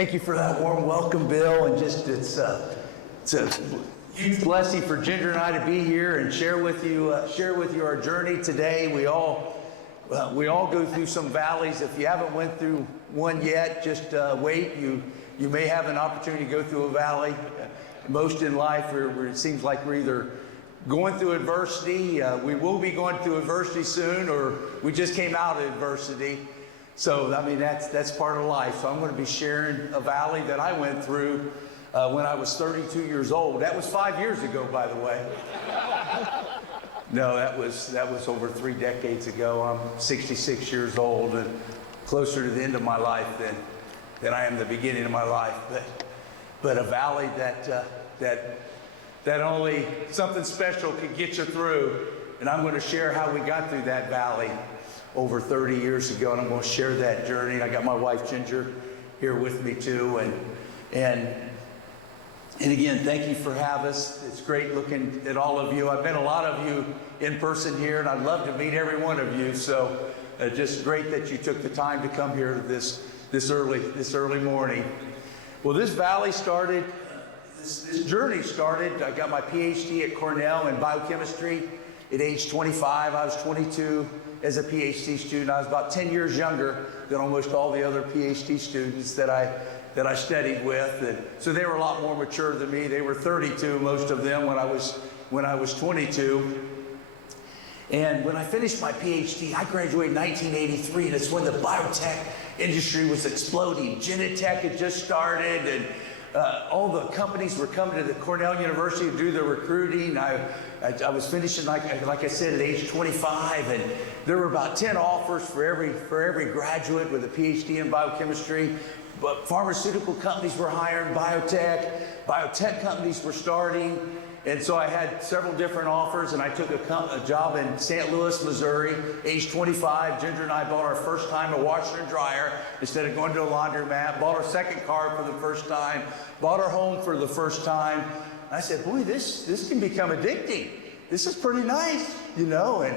Thank you for that warm welcome, Bill, and just it's a huge blessing for Ginger and I to be here and share with you our journey today. We all go through some valleys. If you haven't went through one yet, just wait. You may have an opportunity to go through a valley. Most in life, where it seems like we're either going through adversity, we will be going through adversity soon, or we just came out of adversity. So, I mean, that's part of life. So I'm going to be sharing a valley that I went through when I was 32 years old. That was 5 years ago, by the way. No, that was over 3 decades ago. I'm 66 years old and closer to the end of my life than I am the beginning of my life. But a valley that only something special could get you through. And I'm going to share how we got through that valley over 30 years ago, and I'm going to share that journey. I got my wife Ginger here with me too, and again, thank you for having us. It's great looking at all of you. I've met a lot of you in person here, and I'd love to meet every one of you. So, just great that you took the time to come here this early morning. Well, this valley started. This journey started. I got my PhD at Cornell in biochemistry at age 25. I was 22 as a PhD student. I was about 10 years younger than almost all the other PhD students that I studied with. And so they were a lot more mature than me. They were 32, most of them, when I was 22. And when I finished my PhD, I graduated in 1983, and it's when the biotech industry was exploding. Genentech had just started, and all the companies were coming to the Cornell University to do their recruiting. I was finishing, like I said, at age 25, and there were about 10 offers for every graduate with a PhD in biochemistry. But pharmaceutical companies were hiring biotech companies were starting. And so I had several different offers, and I took a job in St. Louis, Missouri, age 25. Ginger and I bought our first time a washer and dryer instead of going to a laundromat, bought our second car for the first time, bought our home for the first time. And I said, boy, this can become addicting. This is pretty nice, you know,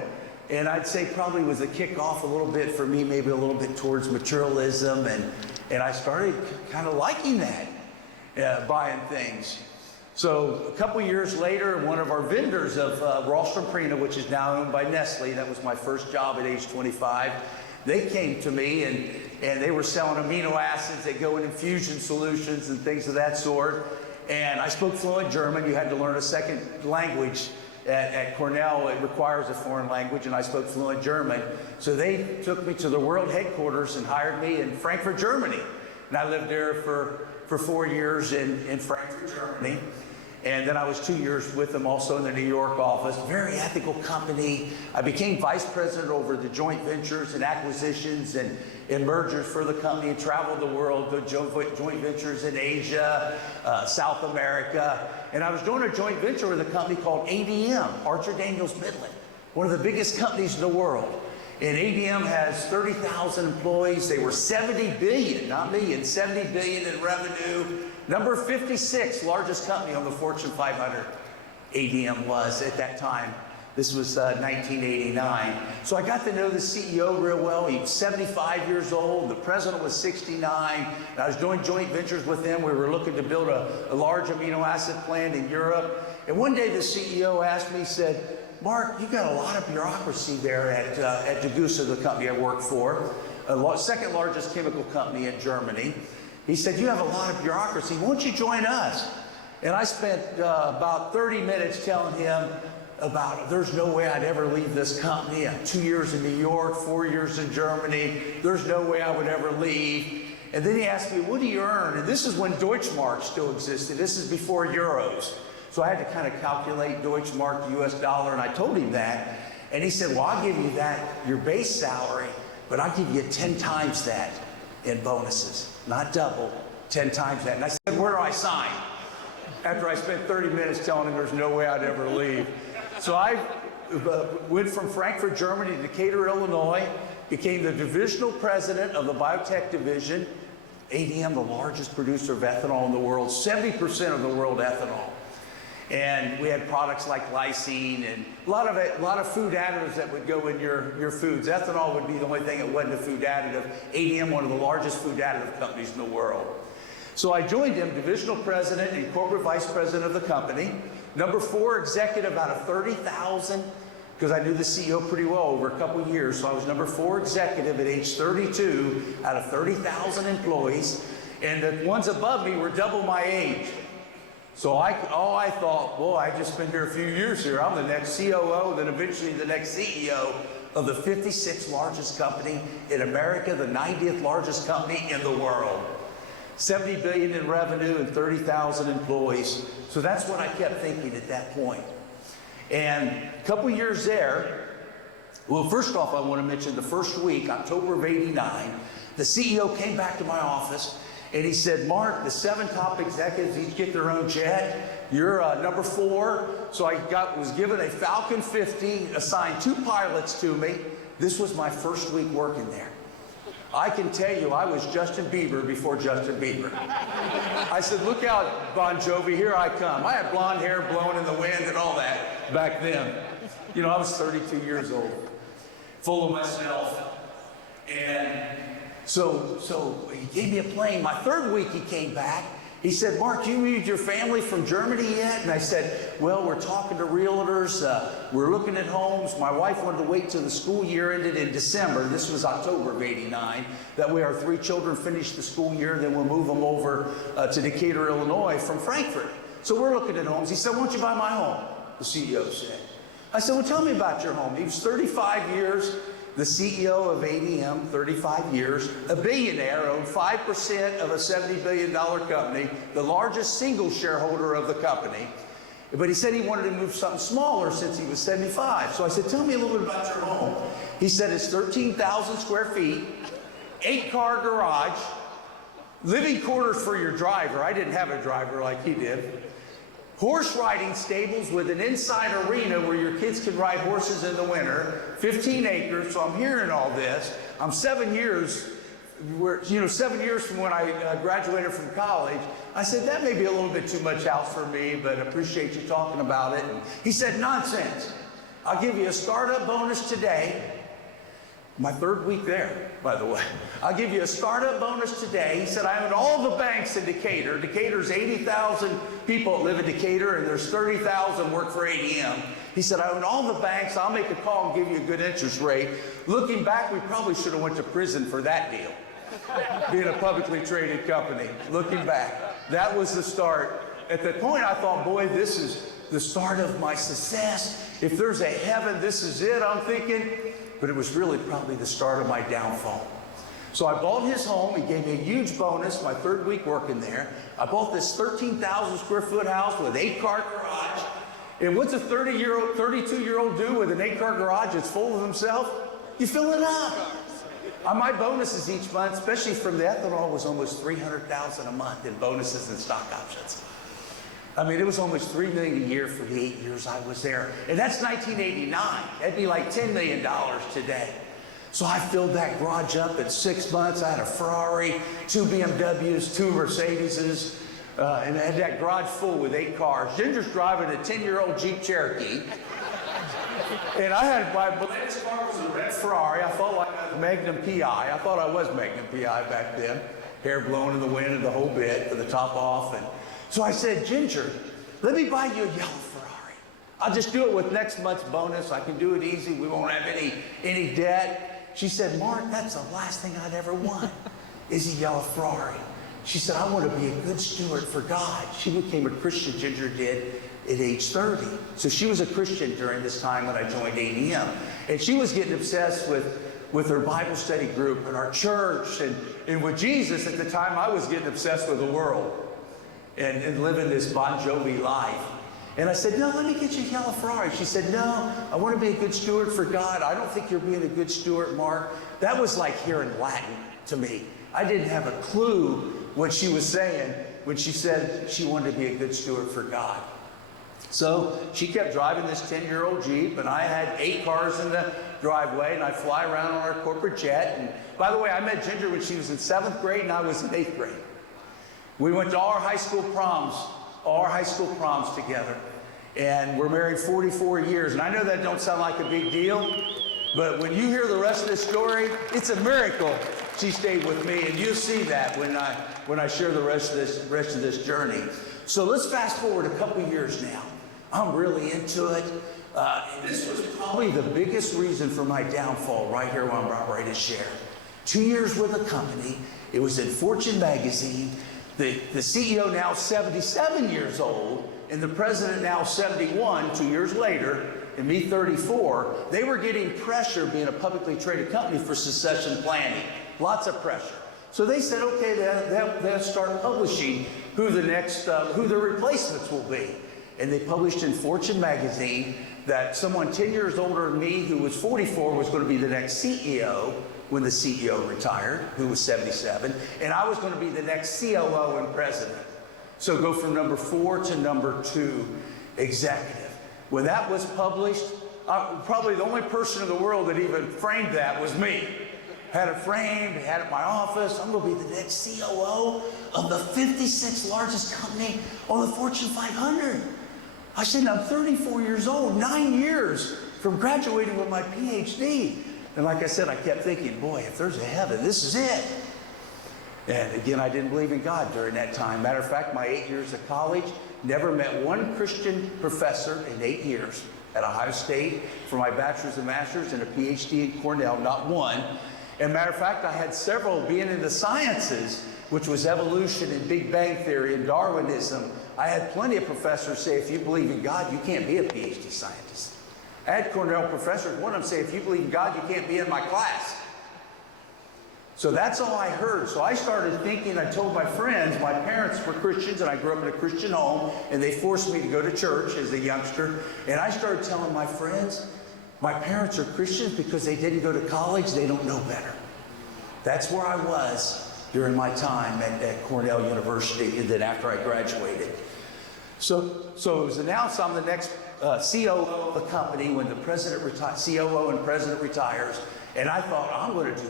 and I'd say probably was a kickoff a little bit for me, maybe a little bit towards materialism, and I started kind of liking that, buying things. So a couple years later, one of our vendors of Rostrum Prina, which is now owned by Nestle, that was my first job at age 25, they came to me and they were selling amino acids that go in infusion solutions and things of that sort. And I spoke fluent German. You had to learn a second language at Cornell. It requires a foreign language, and I spoke fluent German. So they took me to the world headquarters and hired me in Frankfurt, Germany. And I lived there for 4 years in Frankfurt, Germany. And then I was 2 years with them also in the New York office. Very ethical company. I became vice president over the joint ventures and acquisitions and mergers for the company, and traveled the world, the joint ventures in Asia, South America. And I was doing a joint venture with a company called ADM, Archer Daniels Midland, one of the biggest companies in the world. And ADM has 30,000 employees. They were 70 billion, not million, 70 billion in revenue. Number 56 largest company on the Fortune 500, ADM was at that time. This was 1989. So I got to know the CEO real well. He was 75 years old. The president was 69. And I was doing joint ventures with them. We were looking to build a large amino acid plant in Europe. And one day the CEO asked me, he said, Mark, you got a lot of bureaucracy there at Degussa, the company I work for, second largest chemical company in Germany. He said, you have a lot of bureaucracy. Won't you join us? And I spent about 30 minutes telling him about there's no way I'd ever leave this company. I'm 2 years in New York, 4 years in Germany. There's no way I would ever leave. And then he asked me, what do you earn? And this is when Deutschmark still existed. This is before euros. So I had to kind of calculate Deutschmark to US dollar, and I told him that. And he said, well, I'll give you that, your base salary, but I'll give you 10 times that in bonuses. Not double, 10 times that. And I said, where do I sign? After I spent 30 minutes telling him there's no way I'd ever leave. So I went from Frankfurt, Germany to Decatur, Illinois, became the divisional president of the biotech division. ADM, the largest producer of ethanol in the world, 70% of the world ethanol. And we had products like lysine and a lot of food additives that would go in your foods. Ethanol would be the only thing that wasn't a food additive. ADM, one of the largest food additive companies in the world. So I joined him, divisional president and corporate vice president of the company. Number 4 executive out of 30,000, because I knew the CEO pretty well over a couple of years. So I was number 4 executive at age 32 out of 30,000 employees. And the ones above me were double my age. So I thought, boy, I just been here a few years here. I'm the next COO, then eventually the next CEO of the 56th largest company in America, the 90th largest company in the world. 70 billion in revenue and 30,000 employees. So that's what I kept thinking at that point. And a couple years there, well, first off, I want to mention the first week, October of '89, the CEO came back to my office and he said, Mark, the 7 top executives each get their own jet. You're number 4. So I was given a Falcon 50, assigned 2 pilots to me. This was my first week working there. I can tell you, I was Justin Bieber before Justin Bieber. I said, look out, Bon Jovi, here I come. I had blonde hair blowing in the wind and all that back then. You know, I was 32 years old, full of myself. And so he gave me a plane. My 3rd week he came back. He said, Mark, you moved your family from Germany yet? And I said, well, we're talking to realtors. We're looking at homes. My wife wanted to wait till the school year ended in December. This was October of '89. That way our 3 children finished the school year, then we'll move them over to Decatur, Illinois from Frankfurt. So we're looking at homes. He said, why don't you buy my home? The CEO said. I said, well, tell me about your home. He was 35 years. The CEO of ADM, 35 years, a billionaire, owned 5% of a $70 billion company, the largest single shareholder of the company. But he said he wanted to move something smaller since he was 75. So I said, tell me a little bit about your home. He said it's 13,000 square feet, 8-car garage, living quarters for your driver. I didn't have a driver like he did. Horse riding stables with an inside arena where your kids can ride horses in the winter, 15 acres. So I'm hearing all this. I'm 7 years, 7 years from when I graduated from college. I said, that may be a little bit too much house for me, but I appreciate you talking about it. And he said, nonsense. I'll give you a startup bonus today. My 3rd week there, by the way. I'll give you a startup bonus today. He said, I own all the banks in Decatur. Decatur's 80,000 people that live in Decatur, and there's 30,000 work for ADM. He said, I own all the banks. I'll make a call and give you a good interest rate. Looking back, we probably should have went to prison for that deal. Being a publicly traded company. Looking back, that was the start. At that point, I thought, boy, this is the start of my success. If there's a heaven, this is it, I'm thinking. But it was really probably the start of my downfall. So I bought his home. He gave me a huge bonus my 3rd week working there. I bought this 13,000 square foot house with 8-car garage. And what's a 32-year-old do with an 8-car garage that's full of himself? You fill it up. My bonuses each month, especially from the ethanol, was almost $300,000 a month in bonuses and stock options. I mean, it was almost $3 million a year for the 8 years I was there. And that's 1989. That'd be like $10 million today. So I filled that garage up in 6 months. I had a Ferrari, 2 BMWs, 2 Mercedeses, and I had that garage full with 8 cars. Ginger's driving a 10-year-old Jeep Cherokee. And I had, my latest car was a red Ferrari. I felt like I was Magnum PI. I thought I was Magnum PI back then. Hair blowing in the wind and the whole bit with the top off. And so I said, Ginger, let me buy you a yellow Ferrari. I'll just do it with next month's bonus. I can do it easy. We won't have any debt. She said, Mark, that's the last thing I'd ever want is a yellow Ferrari. She said, I want to be a good steward for God. She became a Christian, Ginger did, at age 30. So she was a Christian during this time when I joined ADM. And she was getting obsessed with her Bible study group and our church and with Jesus. At the time, I was getting obsessed with the world. And living this Bon Jovi life. And I said, no, let me get you a yellow Ferrari. She said, no, I want to be a good steward for God. I don't think you're being a good steward, Mark. That was like hearing Latin to me. I didn't have a clue what she was saying when she said she wanted to be a good steward for God. So she kept driving this 10-year-old Jeep, and I had 8 cars in the driveway, and I'd fly around on our corporate jet. And by the way, I met Ginger when she was in 7th grade, and I was in 8th grade. We went to all our high school proms together. And we're married 44 years. And I know that don't sound like a big deal, but when you hear the rest of this story, it's a miracle she stayed with me, and you'll see that when I share the rest of this journey. So let's fast forward a couple years now. I'm really into it. And this was probably the biggest reason for my downfall right here, what I'm about ready to share. 2 years with the company. It was in Fortune magazine. The CEO now 77 years old, and the president now 71, 2 years later, and me 34. They were getting pressure, being a publicly traded company, for succession planning. Lots of pressure. So they said, okay, they'll start publishing who the replacements will be. And they published in Fortune magazine that someone 10 years older than me, who was 44, was going to be the next CEO when the CEO retired, who was 77, and I was going to be the next COO and president. So go from number 4 to number 2 executive. When that was published, probably the only person in the world that even framed that was me. Had it framed, had it in my office. I'm going to be the next COO of the 56th largest company on the Fortune 500. I said, I'm 34 years old, 9 years from graduating with my PhD. And like I said, I kept thinking, boy, if there's a heaven, this is it. And again, I didn't believe in God during that time. Matter of fact, my 8 years of college, never met one Christian professor in 8 years. At Ohio State for my bachelor's and master's, and a PhD at Cornell, not one. And matter of fact, I had several being in the sciences, which was evolution and Big Bang Theory and Darwinism. I had plenty of professors say, if you believe in God, you can't be a PhD scientist. I had Cornell professors, one of them say, if you believe in God, you can't be in my class. So that's all I heard. So I started thinking, I told my friends, my parents were Christians, and I grew up in a Christian home, and they forced me to go to church as a youngster. And I started telling my friends, my parents are Christians because they didn't go to college, they don't know better. That's where I was during my time at Cornell University, and then after I graduated. So it was announced I'm the next COO of the company when the president COO and president retires, and I thought, I'm going to do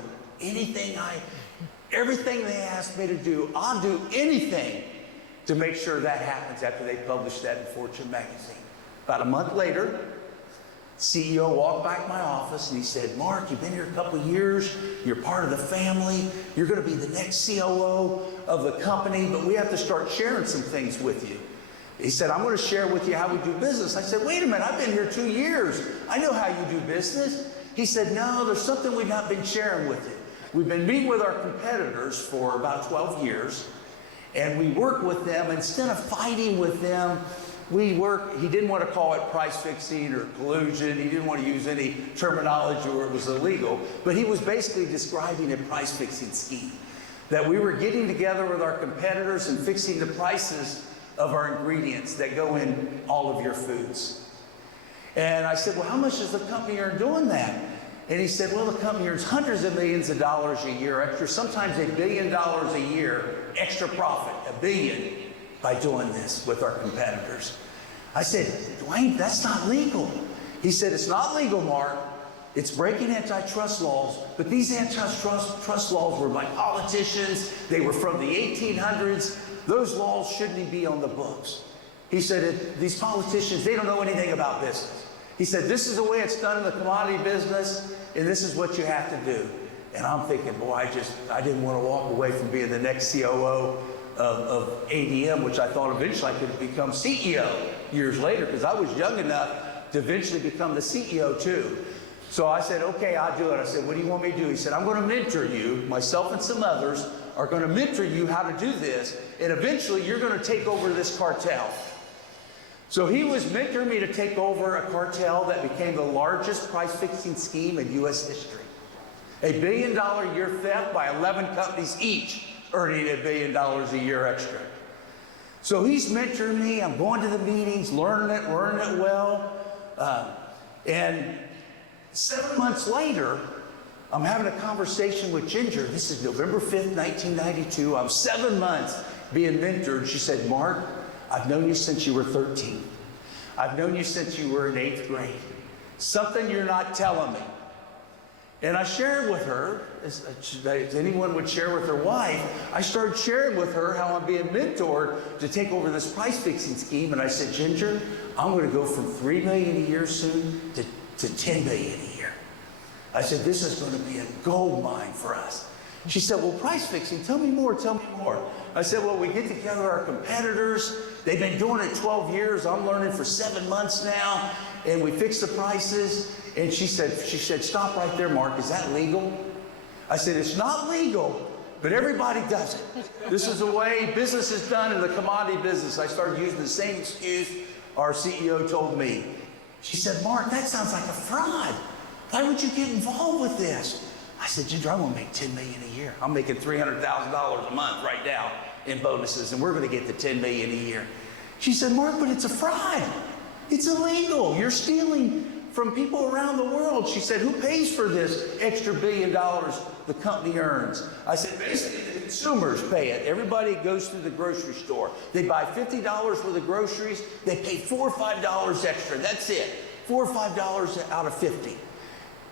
everything they asked me to do. I'll do anything to make sure that happens after they publish that in Fortune magazine. About a month later, CEO walked back in my office and he said, Mark, you've been here a couple of years, you're part of the family, you're going to be the next COO of the company, but we have to start sharing some things with you. He said, I'm going to share with you how we do business. I said, wait a minute, I've been here 2 years. I know how you do business. He said, no, there's something we've not been sharing with you. We've been meeting with our competitors for about 12 years, and we work with them. Instead of fighting with them, we work. He didn't want to call it price fixing or collusion. He didn't want to use any terminology where it was illegal, but he was basically describing a price fixing scheme, that we were getting together with our competitors and fixing the prices of our ingredients that go in all of your foods. And I said, well, how much does the company earn doing that? And he said, well, the company earns hundreds of millions of dollars a year extra, sometimes $1 billion a year extra profit, $1 billion, by doing this with our competitors. I said, Dwayne, that's not legal. He said, it's not legal, Mark. It's breaking antitrust laws, but these antitrust laws were by politicians. They were from the 1800s. Those laws shouldn't be on the books. He said, these politicians, they don't know anything about business. He said, this is the way it's done in the commodity business, and this is what you have to do. And I'm thinking, boy, I didn't want to walk away from being the next COO of ADM, which I thought eventually I could become CEO years later, because I was young enough to eventually become the CEO too. So I said, okay, I'll do it. I said, what do you want me to do? He said, I'm going to mentor you. Myself and some others are going to mentor you how to do this, and eventually you're going to take over this cartel. So he was mentoring me to take over a cartel that became the largest price-fixing scheme in U.S. history. $1 billion a year theft by 11 companies each, earning $1 billion a year extra. So he's mentoring me. I'm going to the meetings, learning it well. And 7 months later, I'm having a conversation with Ginger. This is November 5th, 1992. I'm 7 months being mentored. She said, Mark, I've known you since you were 13. I've known you since you were in 8th grade. Something you're not telling me. And I shared with her, as anyone would share with their wife, I started sharing with her how I'm being mentored to take over this price-fixing scheme. And I said, Ginger, I'm going to go from $3 million a year soon to $10 million a year. I said, this is going to be a gold mine for us. She said, well, price fixing, tell me more, tell me more. I said, well, we get together our competitors. They've been doing it 12 years. I'm learning for 7 months now. And we fix the prices. And she said, stop right there, Mark. Is that legal? I said, it's not legal, but everybody does it. This is the way business is done in the commodity business. I started using the same excuse our CEO told me. She said, Mark, that sounds like a fraud. Why would you get involved with this? I said, Ginger, I want to make $10 million a year. I'm making $300,000 a month right now in bonuses, and we're going to get to $10 million a year. She said, Mark, but it's a fraud. It's illegal. You're stealing from people around the world. She said, who pays for this extra $1 billion the company earns? I said, basically, the consumers pay it. Everybody goes through the grocery store. They buy $50 worth of groceries. They pay $4 or $5 extra. That's it. $4 or $5 out of 50.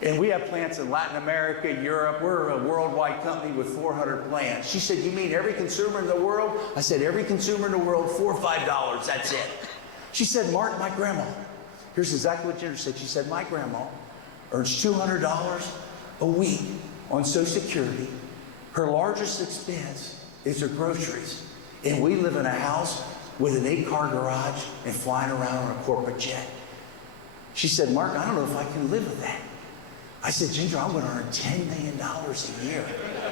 And we have plants in Latin America, Europe. We're a worldwide company with 400 plants. She said, you mean every consumer in the world? I said, every consumer in the world, $4 or $5, that's it. She said, Mark, my grandma. Here's exactly what Ginger said. She said, my grandma earns $200 a week on Social Security. Her largest expense is her groceries. And we live in a house with an 8-car garage and flying around on a corporate jet. She said, Mark, I don't know if I can live with that. I said, Ginger, I'm going to earn $10 million a year.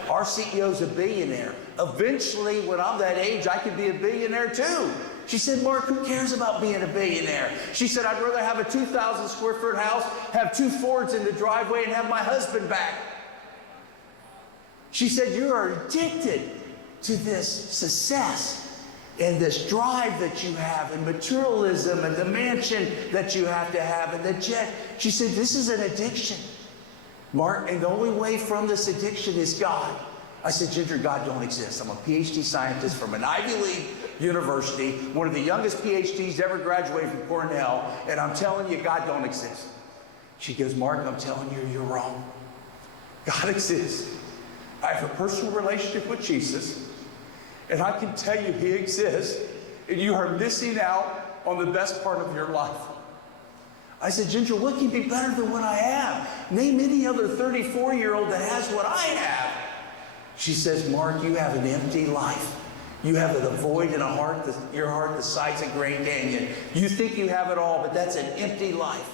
Our CEO's a billionaire. Eventually, when I'm that age, I could be a billionaire too. She said, Mark, who cares about being a billionaire? She said, I'd rather have a 2,000 square foot house, have 2 Fords in the driveway, and have my husband back. She said, you are addicted to this success and this drive that you have and materialism and the mansion that you have to have and the jet. She said, this is an addiction, Mark, and the only way from this addiction is God. I said, Ginger, God don't exist. I'm a PhD scientist from an Ivy League university, one of the youngest PhDs ever graduated from Cornell, and I'm telling you, God don't exist. She goes, Mark, I'm telling you, you're wrong. God exists. I have a personal relationship with Jesus, and I can tell you he exists, and you are missing out on the best part of your life. I said, Ginger, what can be better than what I have? Name any other 34-year-old that has what I have. She says, Mark, you have an empty life. You have a void in your heart the size of Grand Canyon. You think you have it all, but that's an empty life.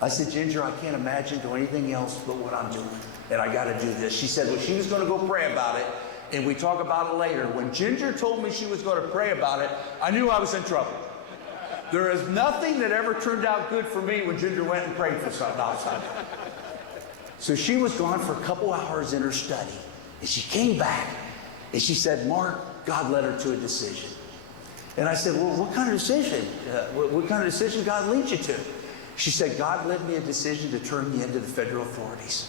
I said, Ginger, I can't imagine doing anything else but what I'm doing, and I got to do this. She said, well, she was going to go pray about it, and we talk about it later. When Ginger told me she was going to pray about it, I knew I was in trouble. There is nothing that ever turned out good for me when Ginger went and prayed for something outside. So she was gone for a couple hours in her study, and she came back, and she said, Mark, God led her to a decision. And I said, well, what kind of decision? What kind of decision God leads you to? She said, God led me a decision to turn me into the federal authorities.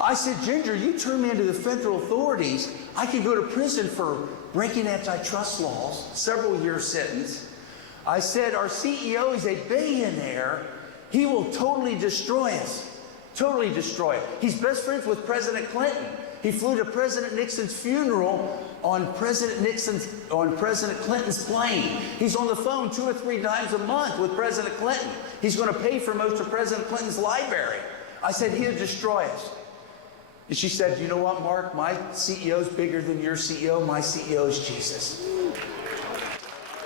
I said, Ginger, you turn me into the federal authorities, I could go to prison for breaking antitrust laws, several year sentence. I said, our CEO is a billionaire. He will totally destroy us. Totally destroy it. He's best friends with President Clinton. He flew to President Nixon's funeral on President Clinton's plane. He's on the phone 2 or 3 times a month with President Clinton. He's going to pay for most of President Clinton's library. I said, he'll destroy us. And she said, you know what, Mark? My CEO is bigger than your CEO. My CEO is Jesus.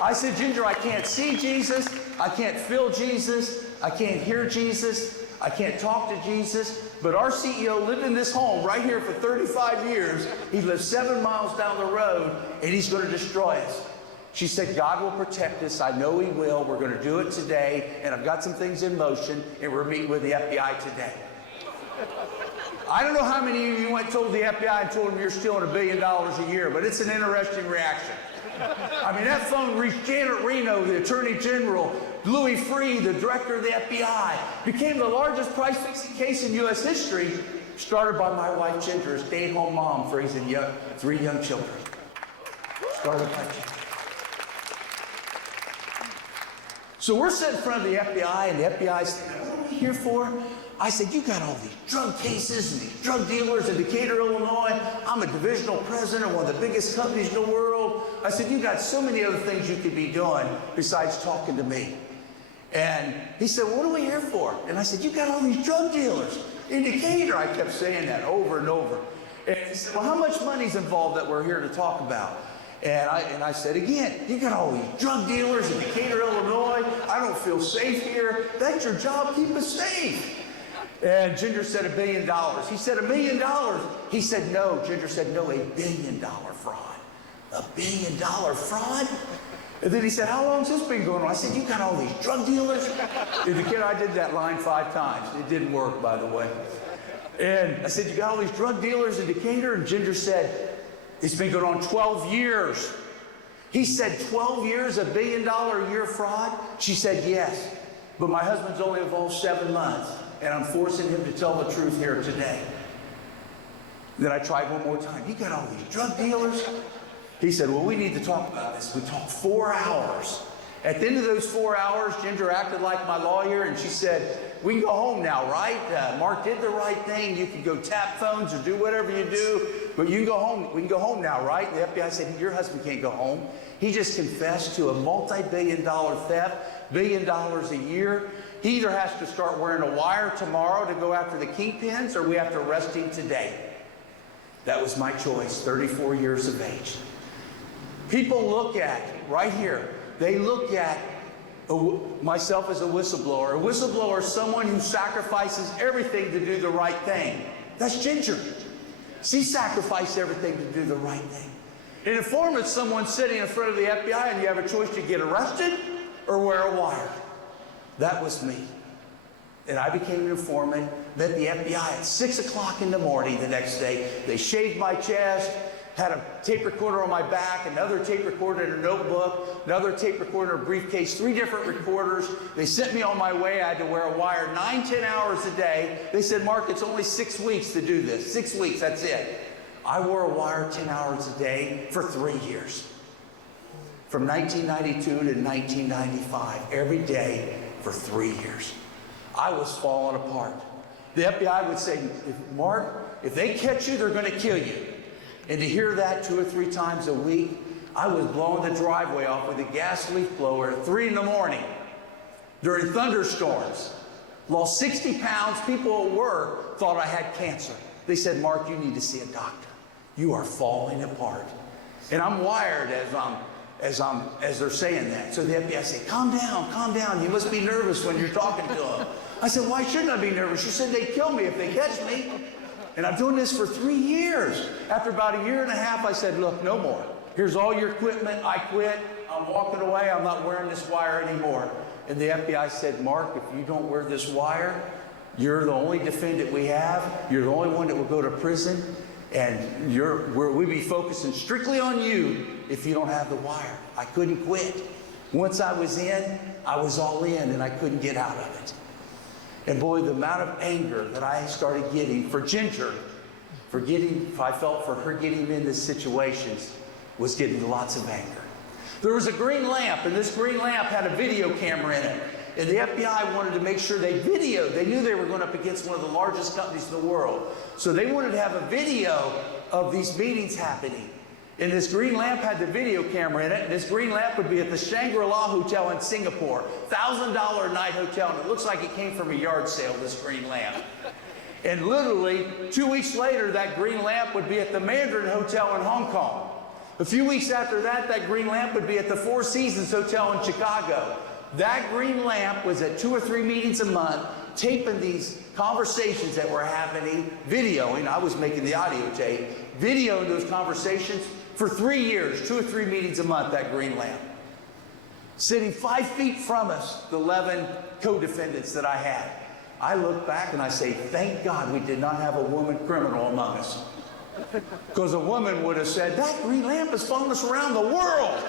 I said, Ginger, I can't see Jesus. I can't feel Jesus. I can't hear Jesus. I can't talk to Jesus. But our CEO lived in this home right here for 35 years. He lives 7 miles down the road, and he's going to destroy us. She said, God will protect us. I know he will. We're going to do it today, and I've got some things in motion, and we're meeting with the FBI today. I don't know how many of you went and told the FBI and told them you're stealing $1 billion a year, but it's an interesting reaction. I mean, that phone reached Janet Reno, the Attorney General, Louis Freeh, the Director of the FBI, became the largest price-fixing case in U.S. history, started by my wife, Ginger, a stay-at-home mom raising 3 young children. Started by Ginger. So we're sitting in front of the FBI, and the FBI said, what are we here for? I said, you got all these drug cases and these drug dealers in Decatur, Illinois. I'm a divisional president of one of the biggest companies in the world. I said, you got so many other things you could be doing besides talking to me. And he said, what are we here for? And I said, you got all these drug dealers. in Decatur. I kept saying that over and over. And he said, well, how much money's involved that we're here to talk about? And I said, again, you got all these drug dealers in Decatur, Illinois. I don't feel safe here. That's your job. Keep us safe. And Ginger said $1 billion. He said $1 million. He said no. Ginger said no, $1 billion fraud. $1 billion fraud? And then he said, how long has this been going on? I said, you got all these drug dealers? In Decatur, I did that line 5 times. It didn't work, by the way. And I said, you got all these drug dealers in Decatur? And Ginger said, it's been going on 12 years. He said, 12 years, $1 billion a year fraud? She said, yes. But my husband's only involved 7 months, and I'm forcing him to tell the truth here today. Then I tried one more time. You got all these drug dealers? He said, well, we need to talk about this. We talked 4 hours. At the end of those 4 hours, Ginger acted like my lawyer, and she said, we can go home now, right? Mark did the right thing. You can go tap phones or do whatever you do, but you can go home. We can go home now, right? The FBI said, your husband can't go home. He just confessed to a multi-billion-dollar theft, $1 billion a year. He either has to start wearing a wire tomorrow to go after the kingpins, or we have to arrest him today. That was my choice, 34 years of age. People look at, right here, they look at myself as a whistleblower. A whistleblower is someone who sacrifices everything to do the right thing. That's Ginger. She sacrificed everything to do the right thing. An informant is someone sitting in front of the FBI and you have a choice to get arrested or wear a wire. That was me. And I became an informant, met the FBI at 6 o'clock in the morning the next day. They shaved my chest, had a tape recorder on my back, another tape recorder in a notebook, another tape recorder in a briefcase, 3 different recorders. They sent me on my way. I had to wear a wire 9-10 hours a day. They said, Mark, it's only 6 weeks to do this. 6 weeks, that's it. I wore a wire 10 hours a day for 3 years. From 1992 to 1995, every day for 3 years. I was falling apart. The FBI would say, Mark, if they catch you, they're going to kill you. And to hear that 2 or 3 times a week, I was blowing the driveway off with a gas leaf blower at 3 in the morning during thunderstorms. Lost 60 pounds. People at work thought I had cancer. They said, Mark, you need to see a doctor. You are falling apart. And I'm wired as they're saying that. So the FBI said, calm down, calm down. You must be nervous when you're talking to them. I said, why shouldn't I be nervous? She said, they'd kill me if they catch me. And I'm doing this for 3 years. After about a year and a half, I said, look, no more. Here's all your equipment. I quit. I'm walking away. I'm not wearing this wire anymore. And the FBI said, Mark, if you don't wear this wire, you're the only defendant we have. You're the only one that will go to prison. And we'll be focusing strictly on you if you don't have the wire. I couldn't quit. Once I was in, I was all in, and I couldn't get out of it. And boy, the amount of anger that I started getting for Ginger, I felt for her getting into situations, was getting lots of anger. There was a green lamp, and this green lamp had a video camera in it. And the FBI wanted to make sure they videoed. They knew they were going up against one of the largest companies in the world. So they wanted to have a video of these meetings happening. And this green lamp had the video camera in it. And this green lamp would be at the Shangri-La Hotel in Singapore. $1,000 a night hotel. And it looks like it came from a yard sale, this green lamp. And literally, 2 weeks later, that green lamp would be at the Mandarin Hotel in Hong Kong. A few weeks after that, that green lamp would be at the Four Seasons Hotel in Chicago. That green lamp was at 2 or 3 meetings a month, taping these conversations that were happening, videoing. I was making the audio tape, videoing those conversations for 3 years, 2 or 3 meetings a month, that green lamp. Sitting 5 feet from us, the 11 co-defendants that I had. I look back and I say, thank God we did not have a woman criminal among us. Because a woman would have said, that green lamp is following us around the world.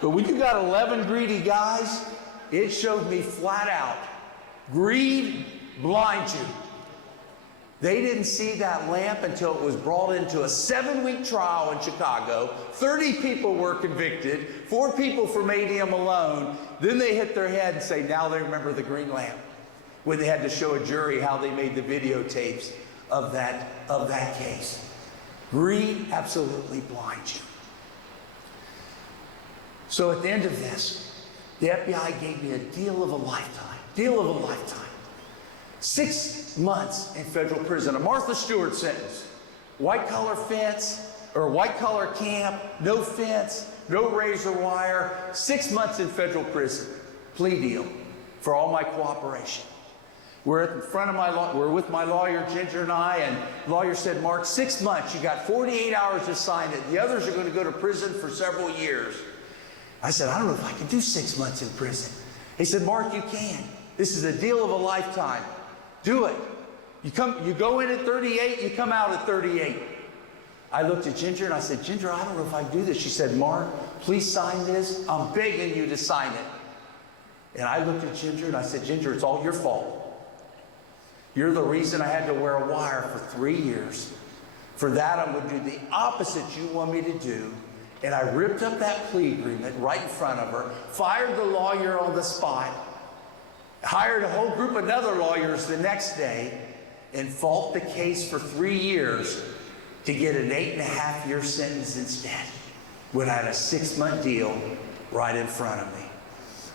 But when you got 11 greedy guys, it showed me flat out, greed blinds you. They didn't see that lamp until it was brought into a 7-week trial in Chicago. 30 people were convicted, 4 people for ADM alone. Then they hit their head and say, now they remember the green lamp. When they had to show a jury how they made the videotapes of that case. Greed absolutely blinds you. So at the end of this, the FBI gave me a deal of a lifetime. 6 months in federal prison. A Martha Stewart sentence. White collar fence, or white collar camp, no fence, no razor wire, 6 months in federal prison. Plea deal for all my cooperation. We're at the front of we're with my lawyer, Ginger and I, and the lawyer said, Mark, 6 months, you got 48 hours to sign it. The others are going to go to prison for several years. I said, I don't know if I can do 6 months in prison. He said, Mark, you can. This is a deal of a lifetime. Do it. You go in at 38, you come out at 38. I looked at Ginger and I said, Ginger, I don't know if I can do this. She said, Mark, please sign this. I'm begging you to sign it. And I looked at Ginger and I said, Ginger, it's all your fault. You're the reason I had to wear a wire for 3 years. For that, I'm going to do the opposite you want me to do. And I ripped up that plea agreement right in front of her, fired the lawyer on the spot, hired a whole group of other lawyers the next day, and fought the case for 3 years to get an 8.5-year sentence instead, when I had a 6-month deal right in front of me.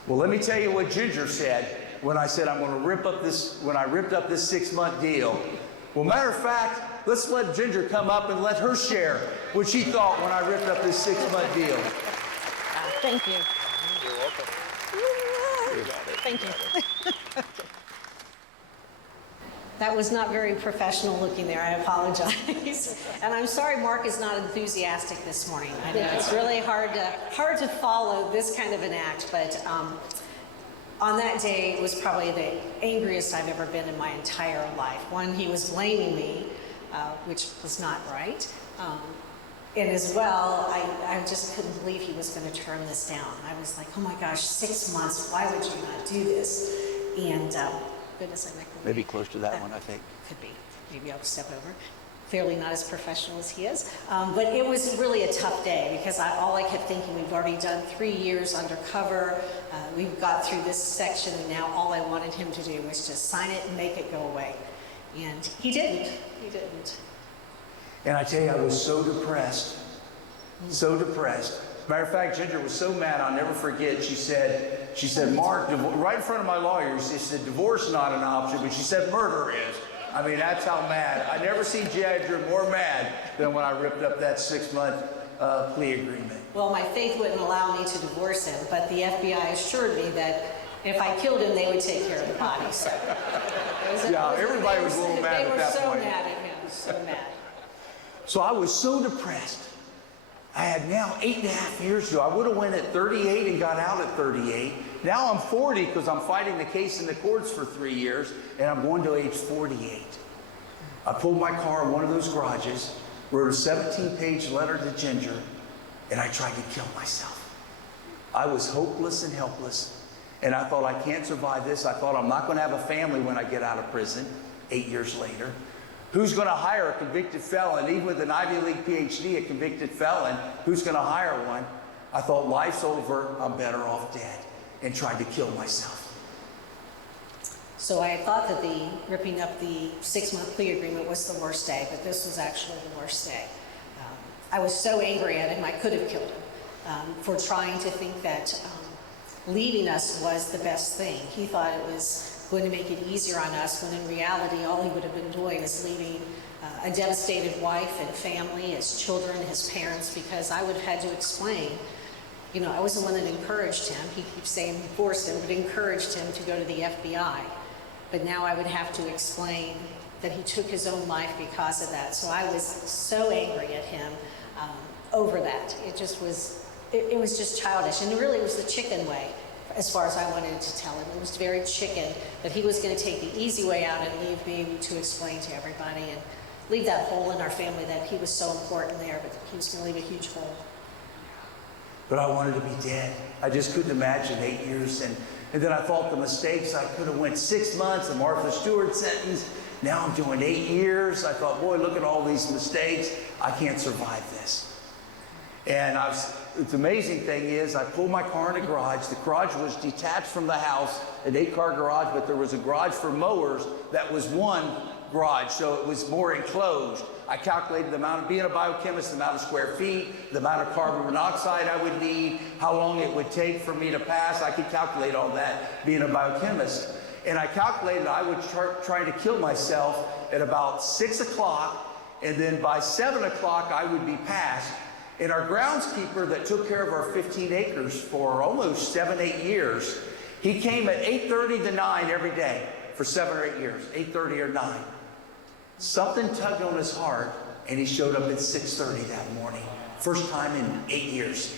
Well, let me tell you what Ginger said when I said I'm going to rip up this, when I ripped up this 6-month deal. Well, matter of fact, let's let Ginger come up and let her share what she thought when I ripped up this 6-month deal. Thank you. You're welcome. You got it. Thank you. That was not very professional looking there. I apologize. And I'm sorry Mark is not enthusiastic this morning. I know it's really hard to follow this kind of an act, but on that day, it was probably the angriest I've ever been in my entire life. One, he was blaming me, which was not right. And as well, I just couldn't believe he was going to turn this down. I was like, oh my gosh, 6 months, why would you not do this? And goodness, I might Maybe close to that one, I think. Could be. Maybe I'll step over. Clearly not as professional as he is. But it was really a tough day because all I kept thinking, we've already done 3 years undercover. We've got through this section, and now all I wanted him to do was just sign it and make it go away. And he didn't. He didn't. And I tell you, I was so depressed. So depressed. Matter of fact, Ginger was so mad, I'll never forget. She said, Mark, right in front of my lawyers, she said, divorce is not an option, but she said murder is. I mean, that's how mad. I never seen Ginger more mad than when I ripped up that 6-month plea agreement. Well, my faith wouldn't allow me to divorce him, but the FBI assured me that if I killed him, they would take care of the body. So everybody was a little mad at that point. They were so mad at him, so mad. So I was so depressed. I had now 8.5 years ago. I would have went at 38 and got out at 38. Now I'm 40 because I'm fighting the case in the courts for 3 years, and I'm going to age 48. I pulled my car in one of those garages, wrote a 17-page letter to Ginger, and I tried to kill myself. I was hopeless and helpless, and I thought, I can't survive this. I thought, I'm not going to have a family when I get out of prison 8 years later. Who's going to hire a convicted felon? Even with an Ivy League PhD, a convicted felon, who's going to hire one? I thought, life's over, I'm better off dead, and tried to kill myself. So I thought that the ripping up the 6-month plea agreement was the worst day, but this was actually the worst day. I was so angry at him, I could have killed him for trying to think that leaving us was the best thing. He thought it was going to make it easier on us, when in reality all he would have been doing is leaving a devastated wife and family, his children, his parents, because I would have had to explain. You know, I was the one that encouraged him. He keeps saying forced him, but encouraged him to go to the FBI. But now I would have to explain that he took his own life because of that. So I was so angry at him over that. It just was, it was just childish. And really it was the chicken way. As far as I wanted to tell him, it was very chicken that he was going to take the easy way out and leave me to explain to everybody and leave that hole in our family that he was so important there, but he was going to leave a huge hole. But I wanted to be dead. I just couldn't imagine 8 years. And then I thought the mistakes, I could have went 6 months, a Martha Stewart sentence. Now I'm doing 8 years. I thought, boy, look at all these mistakes. I can't survive this. And the amazing thing is, I pulled my car in the garage. The garage was detached from the house, an 8-car garage, but there was a garage for mowers that was one garage, so it was more enclosed. I calculated the amount of, being a biochemist, the amount of square feet, the amount of carbon monoxide I would need, how long it would take for me to pass. I could calculate all that being a biochemist. And I calculated I would start trying to kill myself at about 6 o'clock, and then by 7 o'clock I would be passed. And our groundskeeper that took care of our 15 acres for almost 7, 8 years, he came at 8:30 to 9 every day for 7 or 8 years, 8:30 or 9. Something tugged on his heart, and he showed up at 6:30 that morning. First time in 8 years.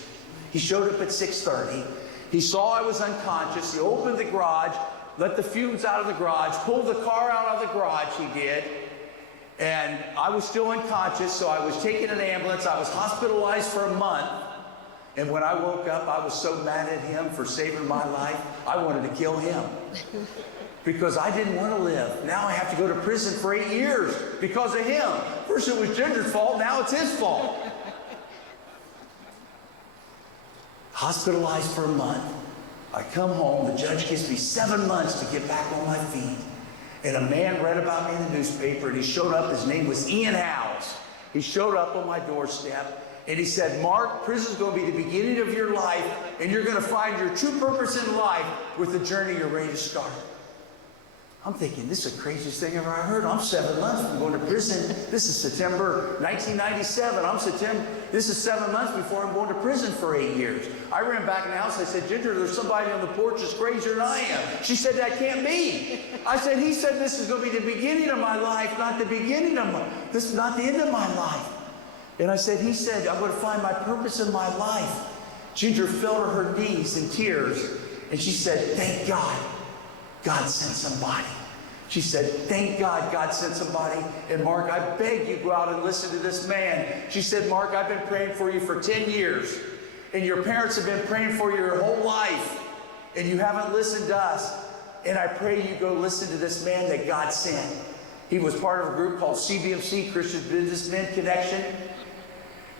He showed up at 6:30. He saw I was unconscious. He opened the garage, let the fumes out of the garage, pulled the car out of the garage, he did. And I was still unconscious, so I was taken in an ambulance. I was hospitalized for a month. And when I woke up, I was so mad at him for saving my life, I wanted to kill him. Because I didn't want to live. Now I have to go to prison for 8 years because of him. First it was Ginger's fault, now it's his fault. Hospitalized for a month. I come home, the judge gives me 7 months to get back on my feet. And a man read about me in the newspaper, and he showed up. His name was Ian Howes. He showed up on my doorstep, and he said, Mark, prison's going to be the beginning of your life, and you're going to find your true purpose in life with the journey you're ready to start. I'm thinking, this is the craziest thing I've ever heard. I'm 7 months from going to prison. This is September 1997. This is 7 months before I'm going to prison for 8 years. I ran back in the house. I said, Ginger, there's somebody on the porch that's crazier than I am. She said, that can't be. I said, he said this is going to be the beginning of my life, not the beginning of this is not the end of my life. And I said, he said, I'm going to find my purpose in my life. Ginger fell to her knees in tears, and she said, thank God. God sent somebody. She said, thank God, God sent somebody. And Mark, I beg you go out and listen to this man. She said, Mark, I've been praying for you for 10 years. And your parents have been praying for you your whole life. And you haven't listened to us. And I pray you go listen to this man that God sent. He was part of a group called CBMC, Christian Businessmen Connection.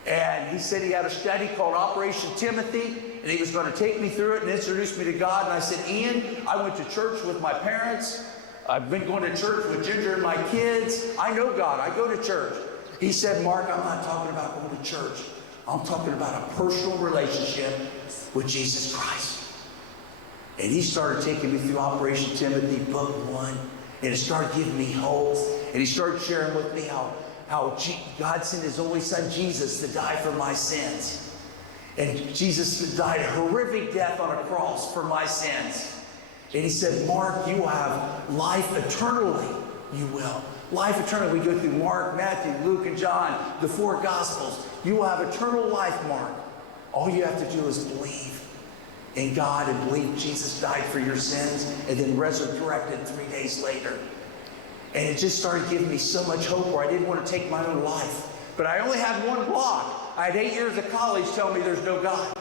And he said he had a study called Operation Timothy, and he was going to take me through it and introduce me to God. And I said, Ian, I went to church with my parents. I've been going to church with Ginger and my kids. I know God. I go to church. He said, Mark, I'm not talking about going to church. I'm talking about a personal relationship with Jesus Christ. And he started taking me through Operation Timothy, book 1. And it started giving me hope. And he started sharing with me how God sent his only son, Jesus, to die for my sins. And Jesus died a horrific death on a cross for my sins. And he said, Mark, you will have life eternally. You will. Life eternally. We go through Mark, Matthew, Luke, and John, the 4 Gospels. You will have eternal life, Mark. All you have to do is believe in God and believe Jesus died for your sins and then resurrected 3 days later. And it just started giving me so much hope where I didn't want to take my own life. But I only had one block. I had 8 years of college telling me there's no God.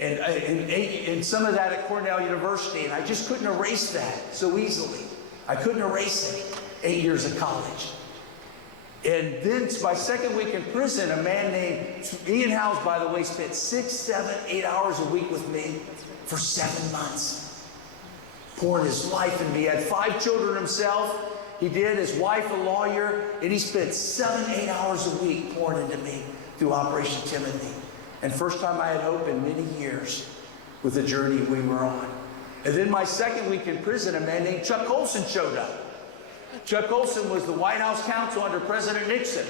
And some of that at Cornell University. And I just couldn't erase that so easily. I couldn't erase it. 8 years of college. And then my second week in prison, a man named Ian Howes, by the way, spent 6, 7, 8 hours a week with me for 7 months. Pouring his life in me. He had 5 children himself. He did. His wife, a lawyer. And he spent 7, 8 hours a week pouring into me through Operation Timothy. And first time I had hope in many years with the journey we were on. And then my second week in prison, a man named Chuck Colson showed up. Chuck Colson was the White House counsel under President Nixon.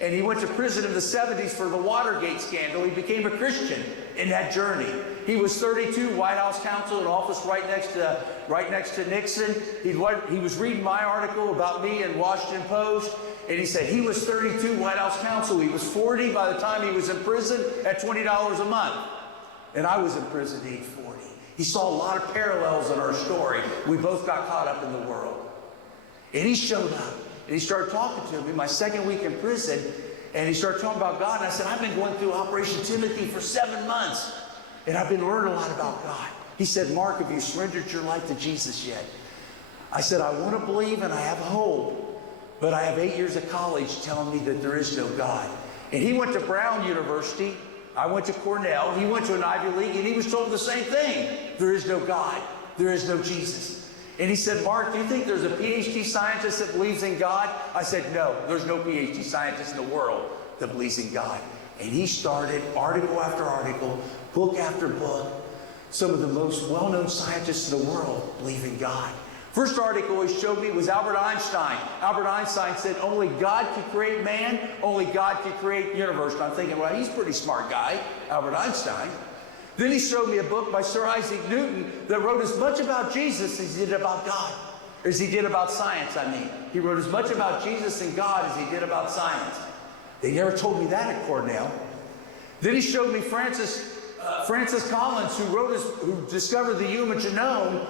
And he went to prison in the 70s for the Watergate scandal. He became a Christian in that journey. He was 32, White House counsel, in office right next to Nixon. He was reading my article about me in Washington Post. And he said he was 32, White House counsel. He was 40 by the time he was in prison at $20 a month. And I was in prison at age 40. He saw a lot of parallels in our story. We both got caught up in the world. And he showed up. And he started talking to me my second week in prison. And he started talking about God. And I said, I've been going through Operation Timothy for 7 months. And I've been learning a lot about God. He said, Mark, have you surrendered your life to Jesus yet? I said, I want to believe and I have hope. But I have 8 years of college telling me that there is no God. And he went to Brown University. I went to Cornell. He went to an Ivy League. And he was told the same thing. There is no God. There is no Jesus. And he said, Mark, do you think there's a PhD scientist that believes in God? I said, no, there's no PhD scientist in the world that believes in God. And he started article after article, book after book, some of the most well-known scientists in the world believe in God. First article he showed me was Albert Einstein. Albert Einstein said only God could create man, only God could create the universe. And I'm thinking, well, he's a pretty smart guy, Albert Einstein. Then he showed me a book by Sir Isaac Newton that wrote as much about Jesus as he did about God. Or as he did about science, I mean. He wrote as much about Jesus and God as he did about science. They never told me that at Cornell. Then he showed me Francis Collins, who discovered the human genome,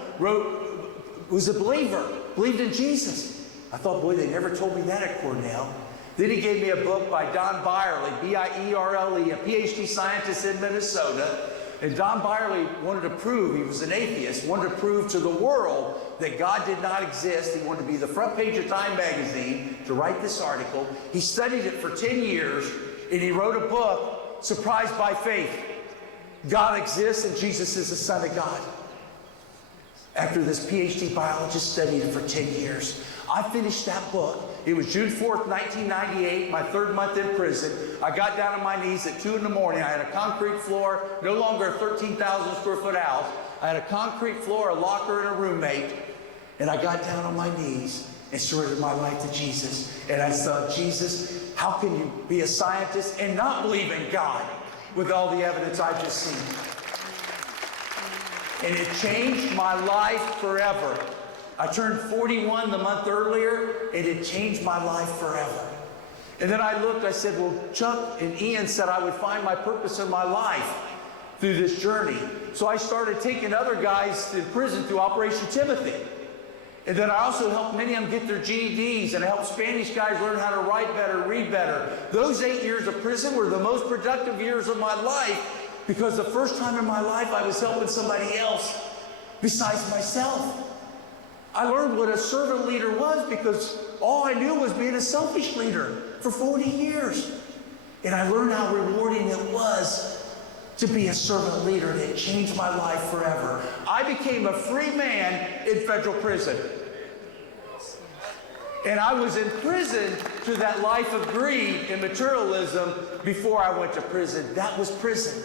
was a believer, believed in Jesus. I thought, boy, they never told me that at Cornell. Then he gave me a book by Don Byerly, B-I-E-R-L-E, a PhD scientist in Minnesota. And Don Byerly wanted to prove, he was an atheist, wanted to prove to the world that God did not exist. He wanted to be the front page of Time magazine to write this article. He studied it for 10 years, and he wrote a book, Surprised by Faith. God exists and Jesus is the Son of God. After this PhD biologist studied it for 10 years. I finished that book. It was June 4th, 1998, my 3rd month in prison. I got down on my knees at 2 in the morning. I had a concrete floor, no longer a 13,000 square foot house. I had a concrete floor, a locker, and a roommate. And I got down on my knees and surrendered my life to Jesus. And I thought, Jesus, how can you be a scientist and not believe in God with all the evidence I've just seen? And it changed my life forever. I turned 41 the month earlier, and it changed my life forever. And then I looked, I said, well, Chuck and Ian said I would find my purpose in my life through this journey. So I started taking other guys in prison through Operation Timothy. And then I also helped many of them get their GEDs, and I helped Spanish guys learn how to write better, read better. Those 8 years of prison were the most productive years of my life, because the first time in my life I was helping somebody else besides myself. I learned what a servant leader was, because all I knew was being a selfish leader for 40 years. And I learned how rewarding it was to be a servant leader, and it changed my life forever. I became a free man in federal prison. And I was in prison to that life of greed and materialism before I went to prison. That was prison.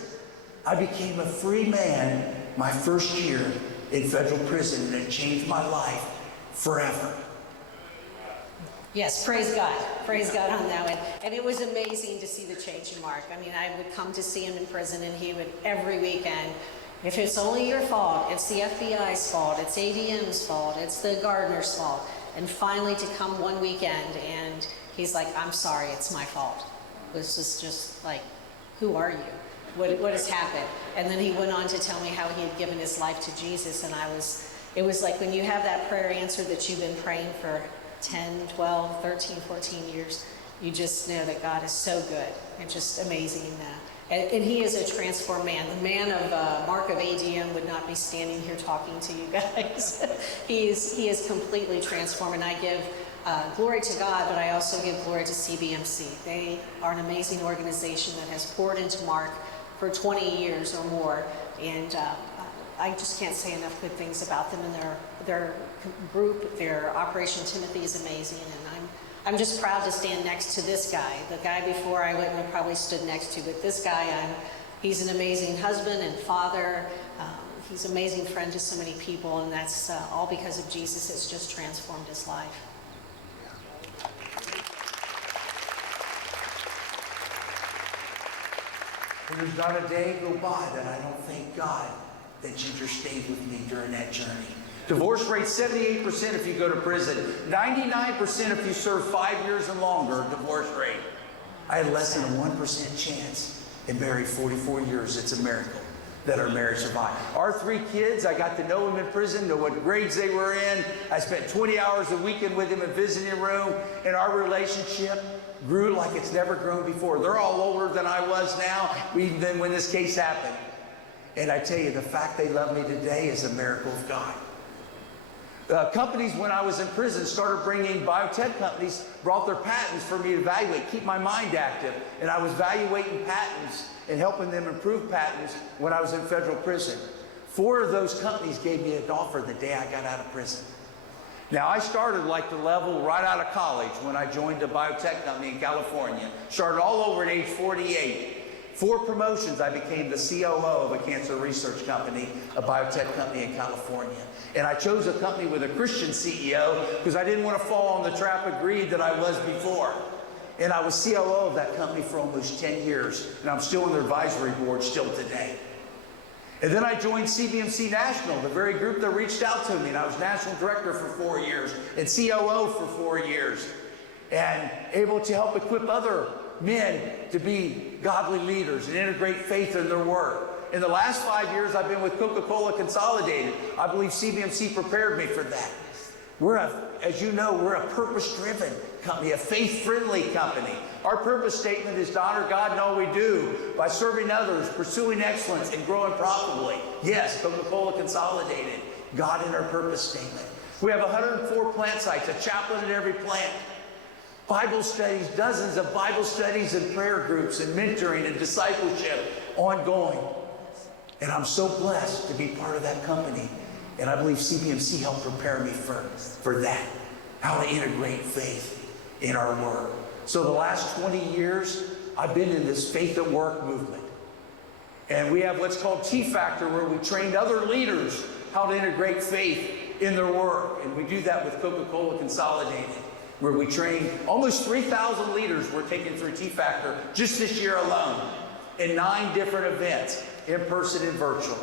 I became a free man my first year in federal prison, and it changed my life forever. Yes, praise God. Praise God on that one. And it was amazing to see the change in Mark. I mean, I would come to see him in prison, and he would, every weekend, if it's only your fault, it's the FBI's fault, it's ADM's fault, it's the gardener's fault. And finally to come one weekend, and he's like, I'm sorry, it's my fault. It was just like, who are you? What has happened? And then he went on to tell me how he had given his life to Jesus, and it was like when you have that prayer answered that you've been praying for 10, 12, 13, 14 years, you just know that God is so good and just amazing in that. And he is a transformed man. The man of Mark of ADM would not be standing here talking to you guys. He is completely transformed, and I give glory to God, but I also give glory to CBMC. They are an amazing organization that has poured into Mark for 20 years or more, and I just can't say enough good things about them and their group. Their Operation Timothy is amazing, and I'm just proud to stand next to this guy. The guy before I wouldn't have probably stood next to, but this guy, he's an amazing husband and father. He's an amazing friend to so many people, and that's all because of Jesus. It's just transformed his life. There's not a day go by that I don't thank God that Ginger stayed with me during that journey. Divorce rate 78% if you go to prison. 99% if you serve 5 years and longer, divorce rate. I had less than a 1% chance and married 44 years. It's a miracle that our marriage survived. Our 3 kids, I got to know them in prison, know what grades they were in. I spent 20 hours a weekend with them in visiting room, and our relationship grew like it's never grown before. They're all older than I was now, even then when this case happened. And I tell you, the fact they love me today is a miracle of God. Companies, when I was in prison, started bringing biotech companies, brought their patents for me to evaluate, keep my mind active. And I was evaluating patents and helping them improve patents when I was in federal prison. 4 of those companies gave me an offer the day I got out of prison. Now, I started like the level right out of college when I joined a biotech company in California. Started all over at age 48. 4 promotions, I became the COO of a cancer research company, a biotech company in California. And I chose a company with a Christian CEO because I didn't want to fall on the trap of greed that I was before. And I was COO of that company for almost 10 years. And I'm still on their advisory board still today. And then I joined CBMC National, the very group that reached out to me. And I was national director for 4 years and COO for 4 years. And able to help equip other men to be godly leaders and integrate faith in their work. In the last 5 years, I've been with Coca-Cola Consolidated. I believe CBMC prepared me for that. As you know, we're a purpose-driven company, a faith-friendly company. Our purpose statement is to honor God in all we do by serving others, pursuing excellence, and growing profitably. Yes, Coca-Cola Consolidated, God in our purpose statement. We have 104 plant sites, a chaplain at every plant. Bible studies, dozens of Bible studies and prayer groups and mentoring and discipleship ongoing. And I'm so blessed to be part of that company. And I believe CBMC helped prepare me for that, how to integrate faith in our work. So the last 20 years, I've been in this faith at work movement. And we have what's called T-Factor, where we trained other leaders how to integrate faith in their work. And we do that with Coca-Cola Consolidated, where we train almost 3,000 leaders we're taking through T-Factor just this year alone in 9 different events, in person and virtual.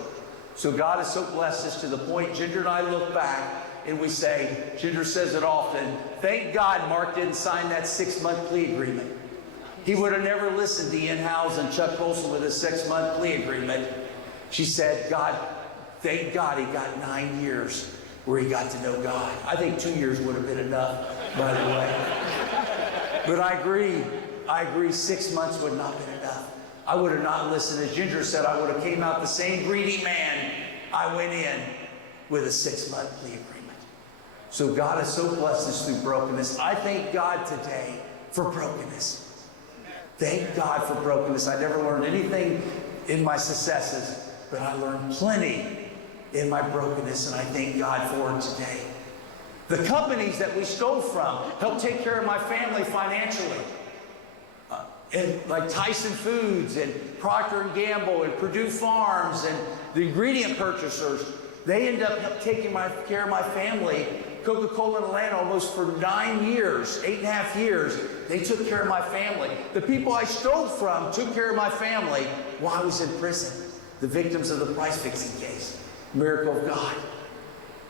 So God has so blessed us to the point Ginger and I look back and we say, Ginger says it often, thank God Mark didn't sign that 6-month plea agreement. He would have never listened to Ian Howes and Chuck Colson with a 6-month plea agreement. She said, God, thank God he got 9 years where he got to know God. I think 2 years would have been enough, by the way. But I agree 6 months would not have been enough. I would have not listened. As Ginger said, I would have came out the same greedy man I went in with a 6-month plea agreement. So God has so blessed us through brokenness. I thank God today for brokenness. Thank God for brokenness. I never learned anything in my successes, but I learned plenty in my brokenness, and I thank God for it today. The companies that we stole from helped take care of my family financially. And like Tyson Foods and Procter & Gamble and Purdue Farms and the ingredient purchasers, they end up taking care of my family. Coca-Cola in Atlanta almost for 9 years, 8.5 years, they took care of my family. The people I stole from took care of my family while I was in prison. The victims of the price fixing case. Miracle of God.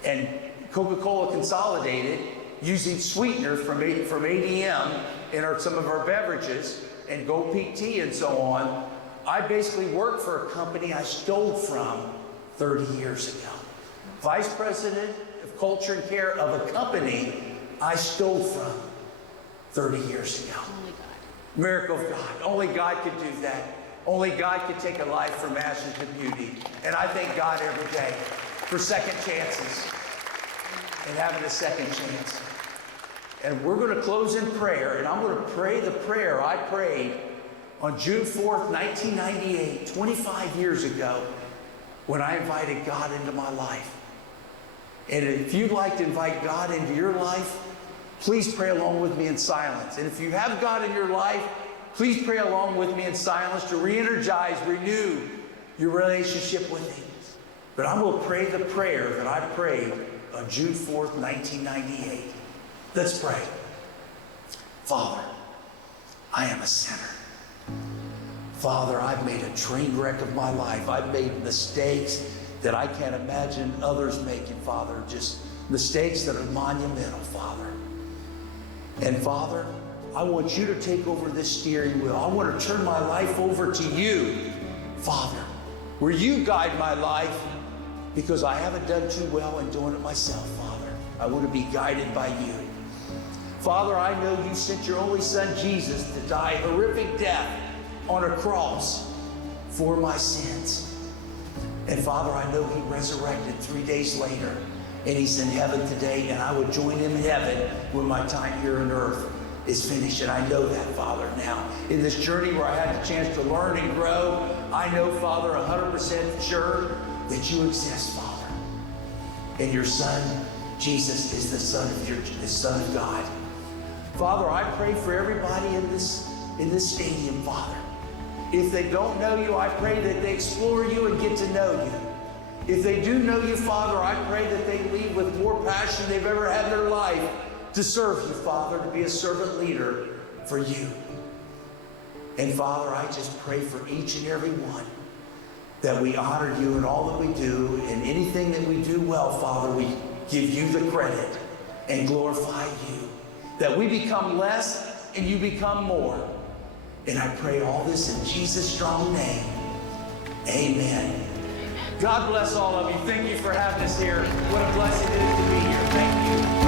And Coca-Cola Consolidated, using sweeteners from ADM in some of our beverages, and Gold Peak Tea and so on, I basically worked for a company I stole from 30 years ago. Vice President of Culture and Care of a company I stole from 30 years ago. Only God. Miracle of God. Only God could do that. Only God could take a life from ashes to beauty. And I thank God every day for second chances and having a second chance. And we're going to close in prayer, and I'm going to pray the prayer I prayed on June 4th, 1998, 25 years ago, when I invited God into my life. And if you'd like to invite God into your life, please pray along with me in silence. And if you have God in your life, please pray along with me in silence to re-energize, renew your relationship with Him. But I'm going to pray the prayer that I prayed on June 4th, 1998. Let's pray. Father, I am a sinner. Father, I've made a train wreck of my life. I've made mistakes that I can't imagine others making, Father. Just mistakes that are monumental, Father. And Father, I want you to take over this steering wheel. I want to turn my life over to you, Father, where you guide my life, because I haven't done too well in doing it myself, Father. I want to be guided by you. Father, I know you sent your only son, Jesus, to die a horrific death on a cross for my sins. And Father, I know he resurrected 3 days later, and he's in heaven today, and I would join him in heaven when my time here on earth is finished. And I know that, Father, now. In this journey where I had the chance to learn and grow, I know, Father, 100% sure that you exist, Father. And your son, Jesus, is the Son of God. Father, I pray for everybody in this stadium, Father. If they don't know you, I pray that they explore you and get to know you. If they do know you, Father, I pray that they leave with more passion they've ever had in their life to serve you, Father, to be a servant leader for you. And Father, I just pray for each and every one that we honor you in all that we do, and anything that we do well, Father, we give you the credit and glorify you. That we become less and you become more. And I pray all this in Jesus' strong name. Amen. God bless all of you. Thank you for having us here. What a blessing it is to be here. Thank you.